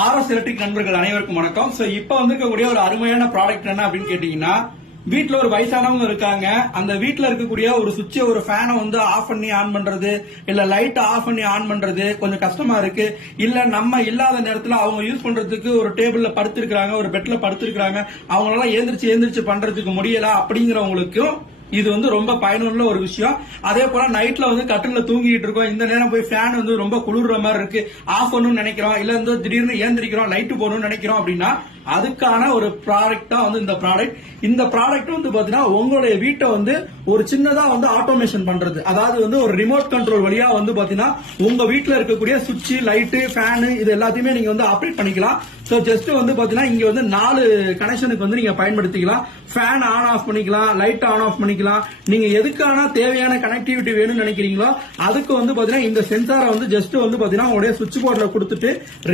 RS electric நண்பர்கள் அனைவருக்கும் வணக்கம். சோ இப்ப வந்திருக்கக்கூடிய ஒரு அருமையான ப்ராடக்ட் என்ன அப்படின்னு கேட்டீங்கன்னா, வீட்டுல ஒரு வயசானவங்க இருக்காங்க. அந்த வீட்டுல இருக்கக்கூடிய ஒரு சுவிட்ச், ஒரு ஃபேனை வந்து ஆஃப் பண்ணி ஆன் பண்றது, இல்ல லைட் ஆஃப் பண்ணி ஆன் பண்றது கொஞ்சம் கஷ்டமா இருக்கு. இல்ல நம்ம இல்லாத நேரத்துல அவங்க யூஸ் பண்றதுக்கு ஒரு டேபிள்ல படுத்திருக்காங்க, ஒரு பெட்ல படுத்திருக்காங்க, அவங்களால எழுந்திரிச்சு பண்றதுக்கு முடியல அப்படிங்கிறவங்களுக்கும் இது வந்து ரொம்ப பயனுள்ள ஒரு விஷயம். அதே போல நைட்ல வந்து கட்டில தூங்கிட்டு இருக்கோம், இந்த நேரம் போய் ஃபேன் வந்து ரொம்ப குளிர்ற மாதிரி இருக்கு, ஆஃப் பண்ணணும்னு நினைக்கிறோம், இல்ல வந்து திடீர்னு ஏந்திரிக்கிறோம், லைட் போடணும்னு நினைக்கிறோம் அப்படின்னா அதுக்கான ஒரு ப்ராடக்ட் தான் வந்து இந்த ப்ராடக்ட். இந்த ப்ராடக்ட் வந்து பாத்தீங்கன்னா உங்களுடைய வீட்டை வந்து ஒரு சின்னதா வந்து ஆட்டோமேஷன் பண்றது, அதாவது வந்து ஒரு ரிமோட் கண்ட்ரோல் வழியா வந்து பாத்தீங்கன்னா உங்க வீட்டுல இருக்கக்கூடிய சுவிட்ச், லைட், ஃபேன் இது எல்லாத்தையுமே நீங்க வந்து ஆப்ரேட் பண்ணிக்கலாம். சோ ஜஸ்ட் வந்து பாத்தீங்கன்னா இங்க வந்து 4 கனெக்ஷனுக்கு வந்து நீங்க பயன்படுத்திக்கலாம். ஃபேன் ஆன் ஆஃப் பண்ணிக்கலாம், லைட் ஆன் ஆஃப் பண்ணிக்கலாம். நீங்க எதுக்கான தேவையான கனெக்டிவிட்டி வேணும்னு நினைக்கிறீங்களோ அதுக்கு வந்து பாத்தீங்கன்னா இந்த சென்சாரை வந்து ஜஸ்ட் வந்து பாத்தீங்கன்னா உங்களுடைய சுவிட்ச் போர்ட்ல கொடுத்துட்டு